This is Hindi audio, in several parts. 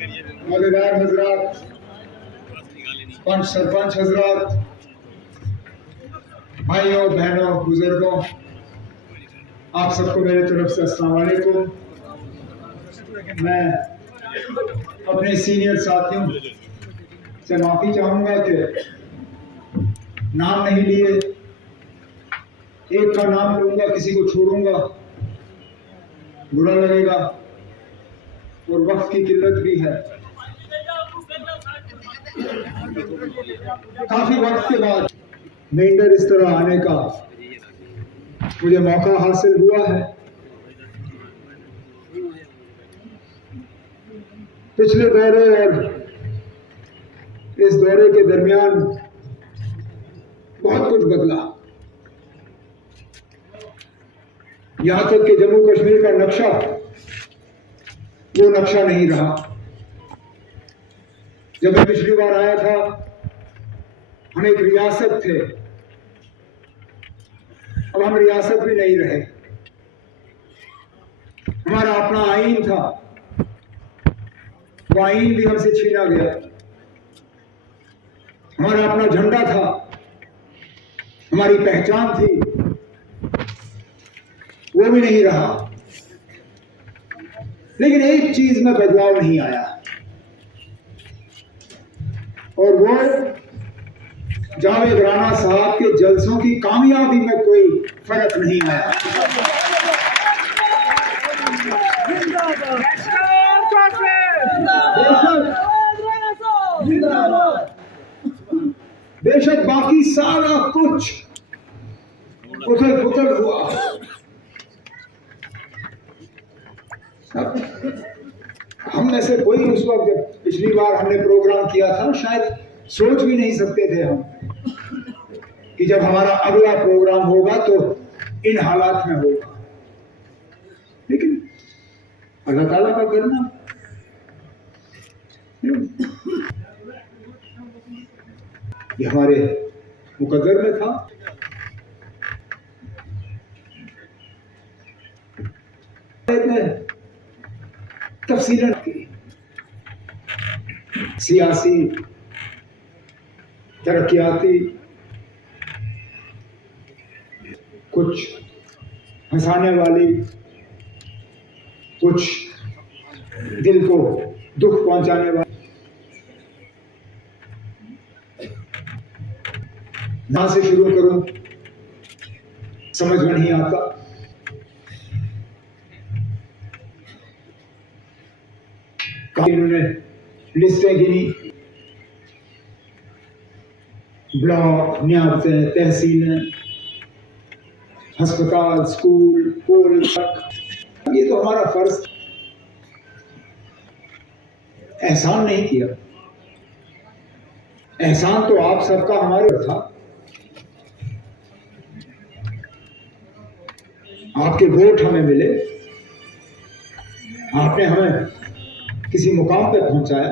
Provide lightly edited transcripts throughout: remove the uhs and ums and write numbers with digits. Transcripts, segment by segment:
मौलवीदार हजरात, पंच सरपंच हजरात, भाइयों बहनों बुजुर्गों, आप सबको मेरे तरफ से अस्सलाम वालेकुम। मैं अपने सीनियर साथियों से माफ़ी चाहूँगा कि नाम नहीं लिए, एक का नाम लूँगा किसी को छोड़ूंगा बुरा लगेगा और वक्त की किल्लत भी है। काफी वक्त के बाद मेंढर इस तरह आने का मुझे मौका हासिल हुआ है। पिछले दौरे और इस दौरे के दरमियान बहुत कुछ बदला। यहां तक कि जम्मू कश्मीर का नक्शा वो नक्शा नहीं रहा। जब मैं पिछली बार आया था हम एक रियासत थे, अब हम रियासत भी नहीं रहे। हमारा अपना आईन था, वो आईन भी हमसे छीना गया। हमारा अपना झंडा था, हमारी पहचान थी, वो भी नहीं रहा। लेकिन एक चीज में बदलाव नहीं आया और वो जावेद राणा साहब के जलसों की कामयाबी में कोई फर्क नहीं आया। बेशक बाकी सारा कुछ उथल पुथल हुआ। हम में से कोई उस वक्त जब पिछली बार हमने प्रोग्राम किया था शायद सोच भी नहीं सकते थे हम कि जब हमारा अगला प्रोग्राम होगा तो इन हालात में होगा। लेकिन अल्लाह ताला का करना, ये हमारे मुकद्दर में था। तफसीलन की सियासी तरक्याती कुछ हंसाने वाली, कुछ दिल को दुख पहुंचाने वाली, ना से शुरू करूं समझ में नहीं आता। इन्होंने लिस्टें गिनी, ब्लॉक, नियाबतें, तहसीलें, अस्पताल, स्कूल, पुल, ये तो हमारा फर्ज। एहसान नहीं किया, एहसान तो आप सबका हमारे था। आपके वोट हमें मिले, आपने हमें किसी मुकाम पे पहुंचाया।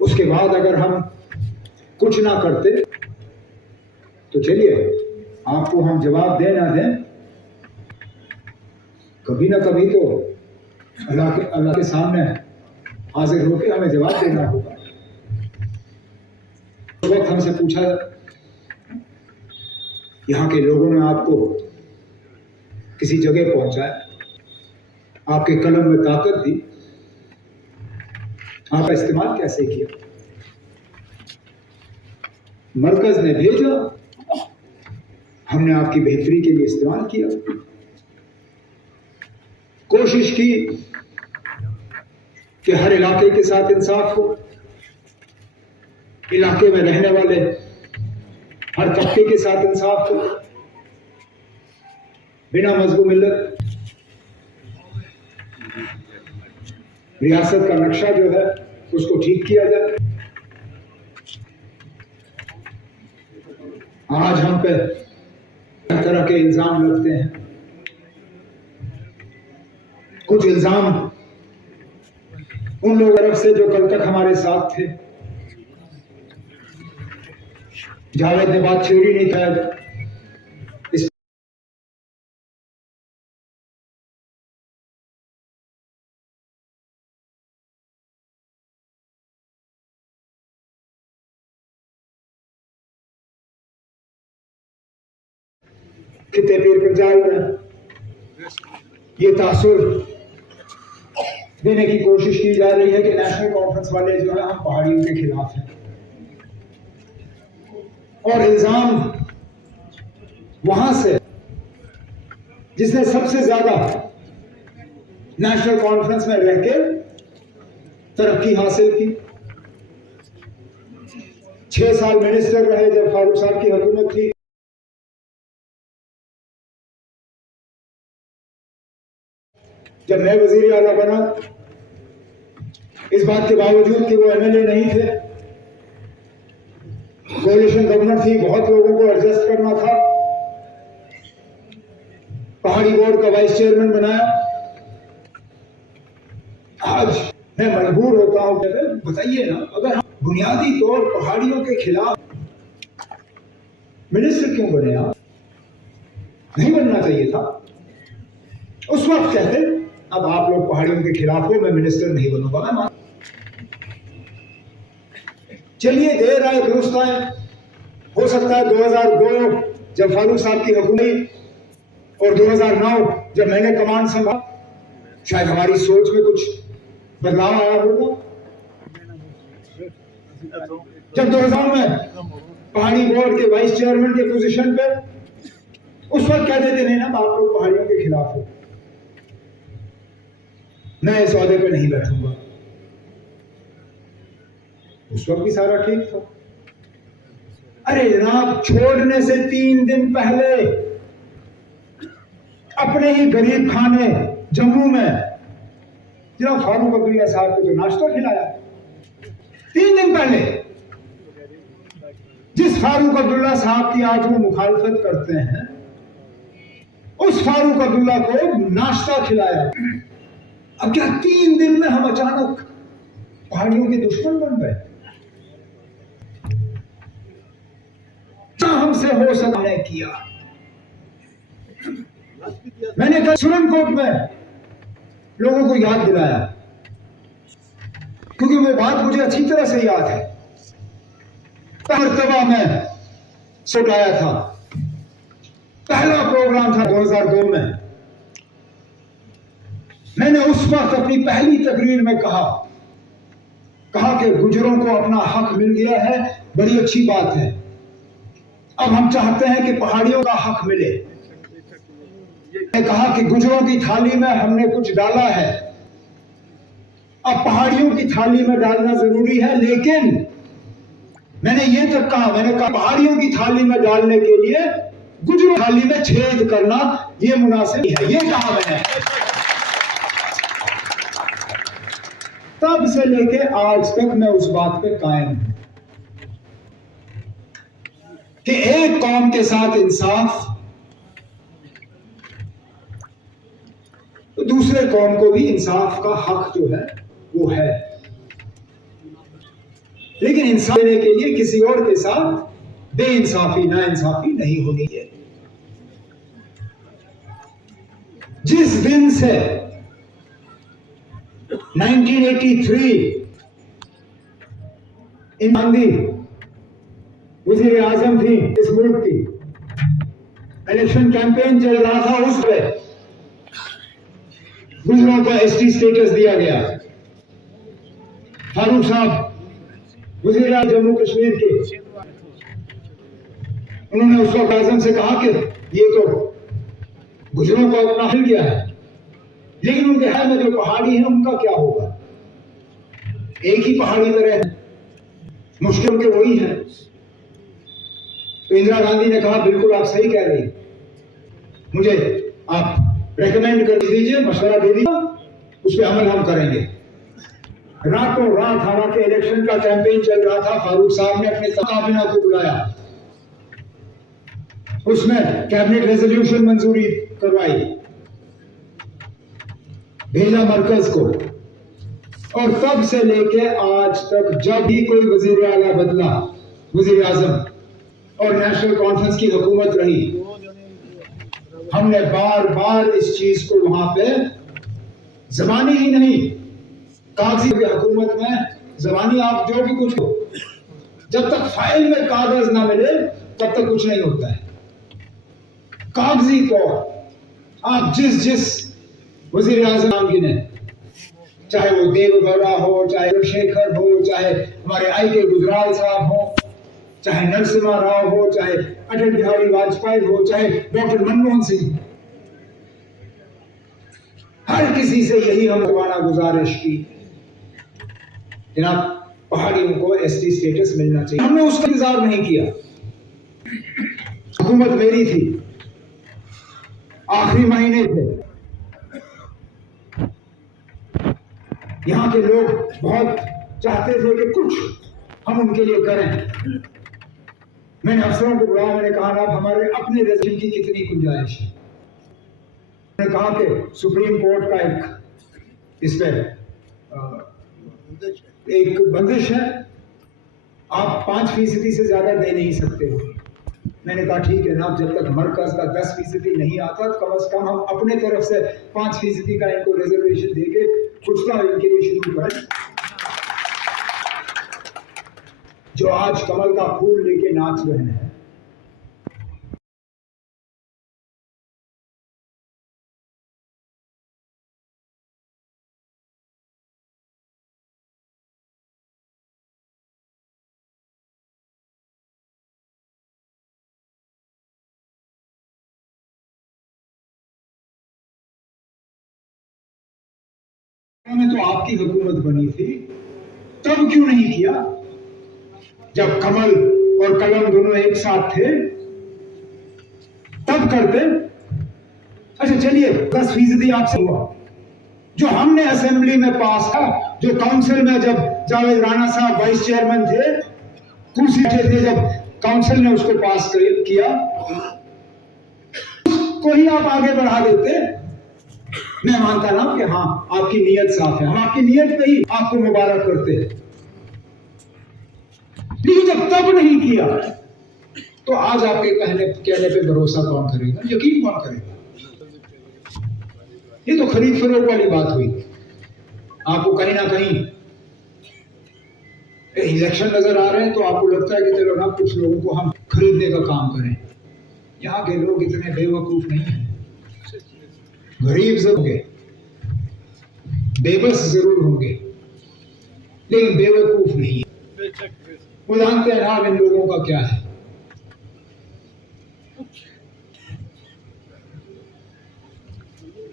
उसके बाद अगर हम कुछ ना करते तो चलिए आपको हम जवाब दें ना दें, कभी ना कभी तो अल्लाह के सामने हाजिर होकर हमें जवाब देना होगा। उस वक्त हमसे पूछा, यहाँ के लोगों ने आपको किसी जगह पहुंचाया, आपके कलम में ताकत दी, आपका इस्तेमाल कैसे किया? मरकज ने भेजा, हमने आपकी बेहतरी के लिए इस्तेमाल किया। कोशिश की कि हर इलाके के साथ इंसाफ हो, इलाके में रहने वाले हर तबके के साथ इंसाफ हो, बिना मजहब मिल्लत। रियासत का नक्शा जो है उसको ठीक किया जाए। आज हम पे हर तरह के इल्जाम लगते हैं। कुछ इल्जाम उन लोगों की तरफ से जो कल तक हमारे साथ थे। जावेद ने बात छेड़ी नहीं था। खिते पीर पर जाल में ये तासुर देने की कोशिश की जा रही है कि नेशनल कॉन्फ्रेंस वाले जो है हम पहाड़ियों के खिलाफ हैं, और इल्जाम वहां से जिसने सबसे ज्यादा नेशनल कॉन्फ्रेंस में रह के तरक्की हासिल की, 6 साल मिनिस्टर रहे जब फारूक साहब की हुकूमत थी, जब मैं वजीर आला बना, इस बात के बावजूद कि वो एमएलए नहीं थे, कोalition गवर्नमेंट थी, बहुत लोगों को एडजस्ट करना था, पहाड़ी बोर्ड का वाइस चेयरमैन बनाया। आज मैं मजबूर होता हूं, बताइए ना, अगर हम बुनियादी तौर पहाड़ियों के खिलाफ मिनिस्टर क्यों बने? आप नहीं बनना चाहिए था। उस वक्त कहते अब आप लोग पहाड़ियों के खिलाफ हो, मैं मिनिस्टर नहीं बनूंगा। मैं चलिए देर आए दुरुस्त आए, हो सकता है 2002 जब फारूक साहब की हुकूमत और 2009 जब मैंने कमान संभाला, शायद हमारी सोच में कुछ बदलाव आया होगा। जब 2009 में पहाड़ी बोर्ड के वाइस चेयरमैन के पोजीशन पे, उस वक्त कह देते नहीं ना आप लोग पहाड़ियों के खिलाफ हो, मैं इस औहदे पे नहीं बैठूंगा। उस वक्त भी सारा ठीक था। अरे जनाब, छोड़ने से 3 दिन पहले अपने ही गरीब खाने जम्मू में जनाब फारूक अब्दुल्ला साहब को तो नाश्ता खिलाया 3 दिन पहले। जिस फारूक अब्दुल्ला साहब की आज वो मुखालफत करते हैं, उस फारूक अब्दुल्ला को नाश्ता खिलाया। अब क्या 3 दिन में हम अचानक पहाड़ियों के दुश्मन बन गए? हमसे हो सका नहीं किया। मैंने कल सुप्रीम कोर्ट में लोगों को याद दिलाया, क्योंकि वो बात मुझे अच्छी तरह से याद है। मर्तबा में सुट आया था, पहला प्रोग्राम था 2002 में। मैंने उस वक्त अपनी पहली तकरीर में कहा कि गुजरों को अपना हक मिल गया है, बड़ी अच्छी बात है। अब हम चाहते हैं कि पहाड़ियों का हक मिले। मैंने कहा कि गुजरों की थाली में हमने कुछ डाला है, अब पहाड़ियों की थाली में डालना जरूरी है, लेकिन मैंने ये तक कहा, मैंने कहा पहाड़ियों की थाली में डालने के लिए गुजरों की थाली में छेद करना ये मुनासिब है, ये कहा मैंने। तब से लेके आज तक मैं उस बात पे कायम हूं कि एक कौम के साथ इंसाफ तो दूसरे कौम को भी इंसाफ का हक जो है वो है, लेकिन इंसाफ देने के लिए किसी और के साथ बेइंसाफी नाइंसाफी नहीं होनी है। जिस दिन से 1983 इंदिरा गांधी वज़ीर आज़म थी इस मुल्क की, इलेक्शन कैंपेन चल रहा था, उस पर गुजरों को एसटी स्टेटस दिया गया। फारूक साहब वज़ीर आज़म जम्मू कश्मीर के, उन्होंने उस वक्त आज़म से कहा कि ये तो गुजरों को अपना मिल गया है, लेकिन उनके हाल में जो पहाड़ी है उनका क्या होगा? एक ही पहाड़ी में रहे, मुश्किल के वही है। तो इंदिरा गांधी ने कहा बिल्कुल आप सही कह रही, मुझे आप रेकमेंड कर दीजिए, मशवरा दे दीजिए, उस पर अमल हम करेंगे। रातों रात हालांकि इलेक्शन का कैंपेन चल रहा था, फारूक साहब ने अपने काबिना को बुलाया, उसमें कैबिनेट रेजोल्यूशन मंजूरी करवाई, भेजा मरकज को, और तब से लेके आज तक जब भी कोई वजीर आला बदला, वजीर आजम और नेशनल कॉन्फ्रेंस की हुकूमत रही, हमने बार बार इस चीज को वहां पे जबानी ही नहीं, कागजी हुकूमत में जबानी आप जो भी कुछ हो, जब तक फाइल में कागज ना मिले तब तक कुछ नहीं होता है। कागजी तौर आप जिस वजीर आजम गिने, चाहे वो देवगौड़ा हो, चाहे वो शेखर हो, चाहे हमारे I.K. गुजराल साहब हो, चाहे नरसिम्हा राव हो, चाहे अटल बिहारी वाजपेयी हो, चाहे डॉक्टर मनमोहन सिंह, हर किसी से यही हम दोबारा गुजारिश की, जनाब पहाड़ियों को ST स्टेटस मिलना चाहिए। हमने उसका इंतजार नहीं किया। हुकूमत मेरी थी, आखिरी महीने थे, यहाँ के लोग बहुत चाहते थे कि कुछ हम उनके लिए करें। मैंने अफसरों को बुलाया, मैंने कहा ना हमारे अपने रेजिम की कितनी गुंजाइश है। मैंने कहा कि सुप्रीम कोर्ट का इस पे एक बंदिश है, आप 5% से ज्यादा दे नहीं सकते हो। मैंने कहा ठीक है ना, जब तक मरकज का 10% नहीं आता तो कम से कम हम अपने तरफ से 5% का इनको रिजर्वेशन देके कुछ तो इनके लिए शुरू करें। जो आज कमल का फूल लेके नाच रहे हैं, में तो आपकी हुकूमत बनी थी, तब क्यों नहीं किया? जब कमल और कलम दोनों एक साथ थे तब करते। अच्छा चलिए, 10% आपसे हुआ, जो हमने असेंबली में पास था, जो काउंसिल में जब जावेद राणा साहब वाइस चेयरमैन थे, कुर्सी पे थे, जब काउंसिल ने उसको पास किया, उसको ही आप आगे बढ़ा देते। मैं मानता ना कि हाँ आपकी नीयत साफ है, हम आपकी नीयत पे ही आपको मुबारक करते हैं, लेकिन जब तब नहीं किया तो आज आपके कहने पे भरोसा कौन करेगा, यकीन कौन करेगा? ये तो खरीद फरोख्त वाली बात हुई। आपको कहीं ना कहीं इलेक्शन नजर आ रहे हैं तो आपको लगता है कि चलो ना कुछ लोगों को हम खरीदने का काम करें। यहाँ के लोग इतने बेवकूफ नहीं हैं, गरीब जरूर होंगे, बेबस जरूर होंगे, लेकिन बेवकूफ नहीं है। वो जानते हैं ना इन लोगों का क्या है।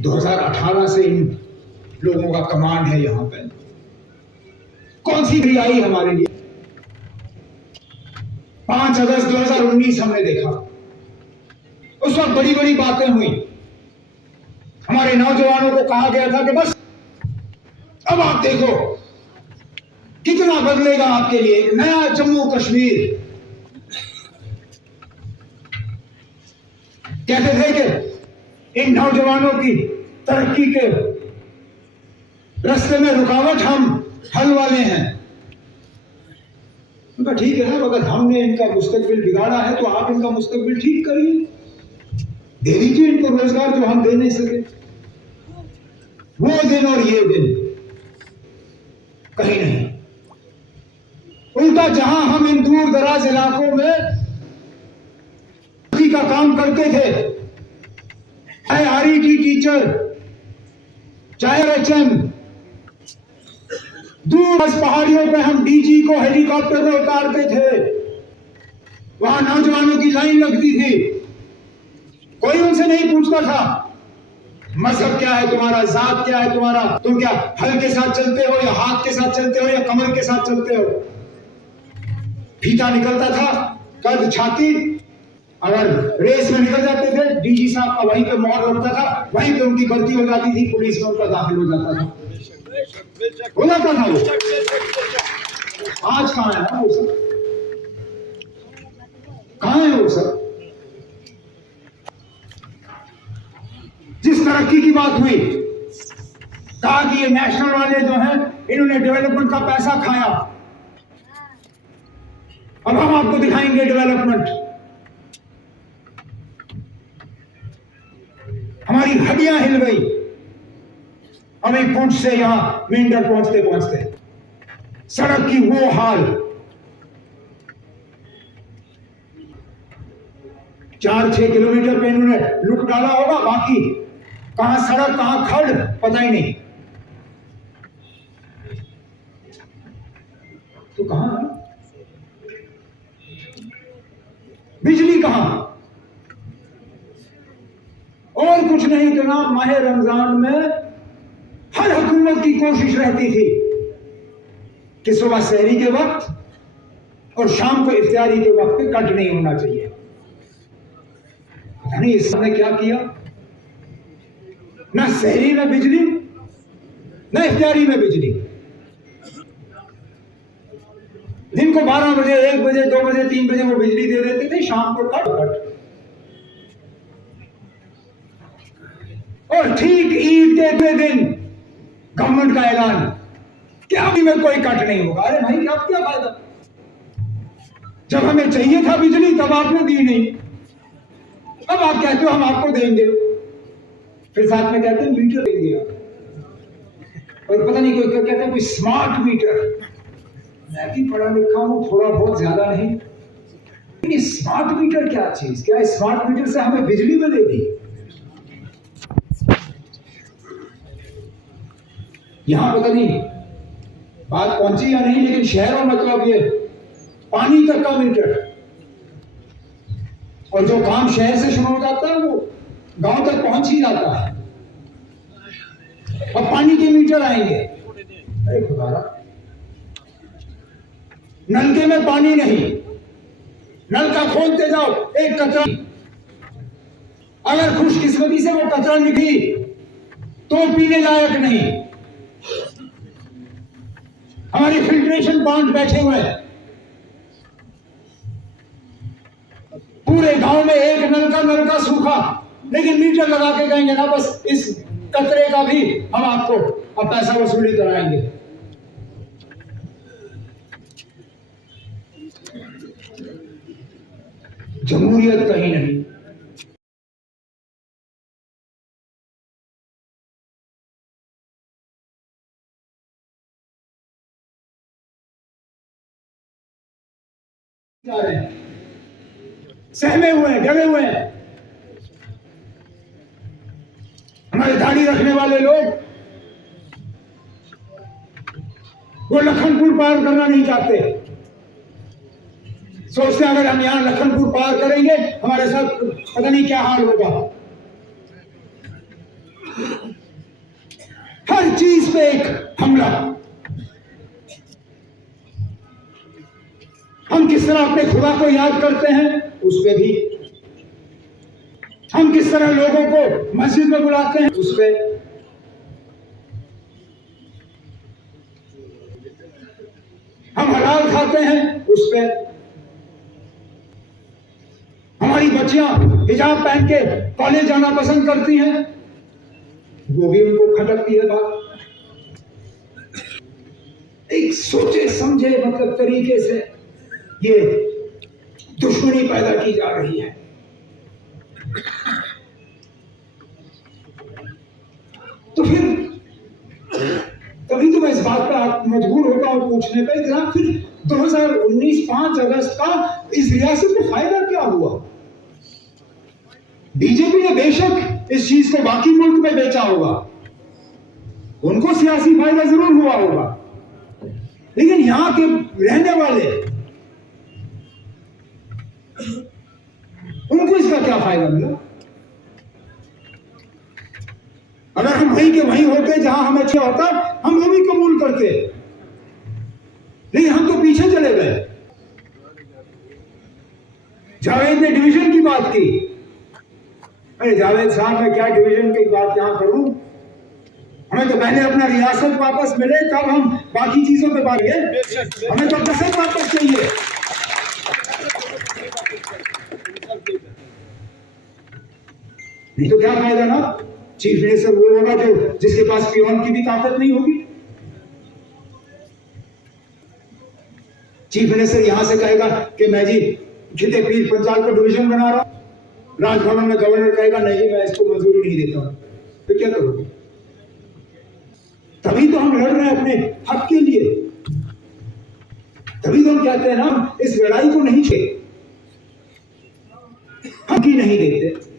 दो 2018 से इन लोगों का कमांड है यहाँ पे। कौन सी घड़ी आई हमारे लिए? 5 अगस्त 2019 हमने देखा, उस वक्त बड़ी बड़ी बातें हुई। हमारे नौजवानों को कहा गया था कि बस अब आप देखो कितना बदलेगा आपके लिए, नया जम्मू कश्मीर। कहते थे कि इन नौजवानों की तरक्की के रास्ते में रुकावट हम हल वाले हैं। उनका ठीक है ना, अगर हमने इनका मुस्तकबिल बिगाड़ा है तो आप इनका मुस्तकबिल ठीक करिए, दे दीजिए इनको रोजगार जो हम दे नहीं सके। वो दिन और ये दिन कहीं नहीं। उल्टा जहां हम इन दूर दराज इलाकों में का काम करते थे, चाहे RET टीचर, चाहे HM, दूर पहाड़ियों पे हम DG को हेलीकॉप्टर में उतारते थे, वहां नौजवानों की लाइन लगती थी, कोई उनसे नहीं पूछता था मजहब क्या है तुम्हारा, जात क्या है तुम्हारा, तुम क्या हल के साथ चलते हो या हाथ के साथ चलते हो या कमर के साथ चलते हो। फीता निकलता था, कद छाती, अगर रेस में निकल जाते थे DG साहब का वहीं पे मोहर लगता था, वहीं पे उनकी गलती हो जाती थी, पुलिस में उनका दाखिल हो जाता था, हो जाता था वो। आज कहां है वो सब? कहां है वो सब? जिस तरक्की की बात हुई, कहा कि ये नेशनल वाले जो हैं इन्होंने डेवलपमेंट का पैसा खाया, अब हम आपको दिखाएंगे डेवलपमेंट। हमारी हड्डियां हिल गई हमें पुंछ से यहां मेंढर पहुंचते पहुंचते। सड़क की वो हाल, 4-6 किलोमीटर पे इन्होंने लुक डाला होगा, बाकी कहां सड़क कहां खड़ पता ही नहीं। तो कहां बिजली, कहां? और कुछ नहीं जनाब, माह रमजान में हर हुकूमत की कोशिश रहती थी कि सुबह सहरी के वक्त और शाम को इफ्तारी के वक्त कट नहीं होना चाहिए। पता नहीं इसने क्या किया, ना सहरी में बिजली, ना इफ्तारी में बिजली। दिन को 12 बजे, 1 बजे, 2 बजे, 3 बजे वो बिजली दे देते थे, शाम को कट। और ठीक ईद के अगले दिन गवर्नमेंट का ऐलान कि अभी में कोई कट नहीं होगा। अरे भाई अब क्या फायदा, जब हमें चाहिए था बिजली तब आपने दी नहीं, अब आप कहते हो हम आपको देंगे, फिर साथ में कहते हैं मीटर देंगे आप। और पता नहीं कोई कहते हैं कोई स्मार्ट मीटर। मैं भी पढ़ा लिखा हूं, थोड़ा बहुत, ज्यादा नहीं, लेकिन स्मार्ट मीटर क्या चीज, क्या स्मार्ट मीटर से हमें बिजली मिलेगी? यहां पता नहीं बात पहुंची या नहीं, लेकिन शहरों में मतलब ये पानी तक का मीटर, और जो काम शहर से शुरू हो जाता है वो गांव तक पहुंच ही जाता है। अब पानी के मीटर आएंगे, अरे खुदारा, नलके में पानी नहीं, नलका खोलते जाओ एक कचरा, अगर खुशकिस्मती से वो कचरा निकली तो पीने लायक नहीं। हमारी फिल्ट्रेशन प्लांट बैठे हुए हैं, पूरे गांव में एक नलका सूखा, लेकिन मीटर लगा के कहेंगे ना बस इस कचरे का भी हम आपको अब पैसा वसूली कराएंगे। जमहूरियत कहीं नहीं। सहमे हुए हैं, डरे हुए हैं। हमारे दाढ़ी रखने वाले लोग वो लखनपुर पार करना नहीं चाहते, सोचते अगर हम यहां लखनपुर पार करेंगे हमारे साथ पता नहीं क्या हाल होगा। हर चीज पे एक हमला। हम किस तरह अपने खुदा को याद करते हैं उस पे भी, हम किस तरह लोगों को मस्जिद में बुलाते हैं उस पे, हम हलाल खाते हैं उस पे, हमारी बच्चियां हिजाब पहन के कॉलेज जाना पसंद करती हैं, वो भी उनको खटकती है बात। एक सोचे समझे मतलब तरीके से ये दुश्मनी पैदा की जा रही है। तो फिर तभी तो मैं इस बात पर मजबूर होता हूं पूछने पे, जनाब फिर 2019 5 अगस्त का इस रियासत को फायदा क्या हुआ? बीजेपी ने बेशक इस चीज को बाकी मुल्क में बेचा होगा, उनको सियासी फायदा जरूर हुआ होगा, लेकिन यहां के रहने वाले उनको इसका क्या फायदा मिला? अगर हम वहीं के वहीं होते जहां हमें अच्छा होता हम वो भी कबूल करते, लेकिन हम तो पीछे चले गए। जावेद ने डिवीजन की बात की। अरे जावेद साहब, मैं क्या डिवीजन की बात यहां करूं? हमें तो पहले अपना रियासत वापस मिले तब हम बाकी चीजों पे बात करें। हमें तो कसरत वापस चाहिए। नहीं तो क्या फायदा ना, चीफ मिनिस्टर वो होगा जो जिसके पास पियोन की भी ताकत नहीं होगी। चीफ मिनिस्टर यहां से कहेगा कि मैं जी खिते पीर पंचाल को डिवीजन बना रहा हूं, राजभवन में गवर्नर कहेगा नहीं मैं इसको मंजूरी नहीं देता हूं, तो क्या करोगे? तभी तो हम लड़ रहे हैं अपने हक के लिए, तभी तो हम कहते हैं ना इस लड़ाई को नहीं छोड़े। हम की नहीं देते।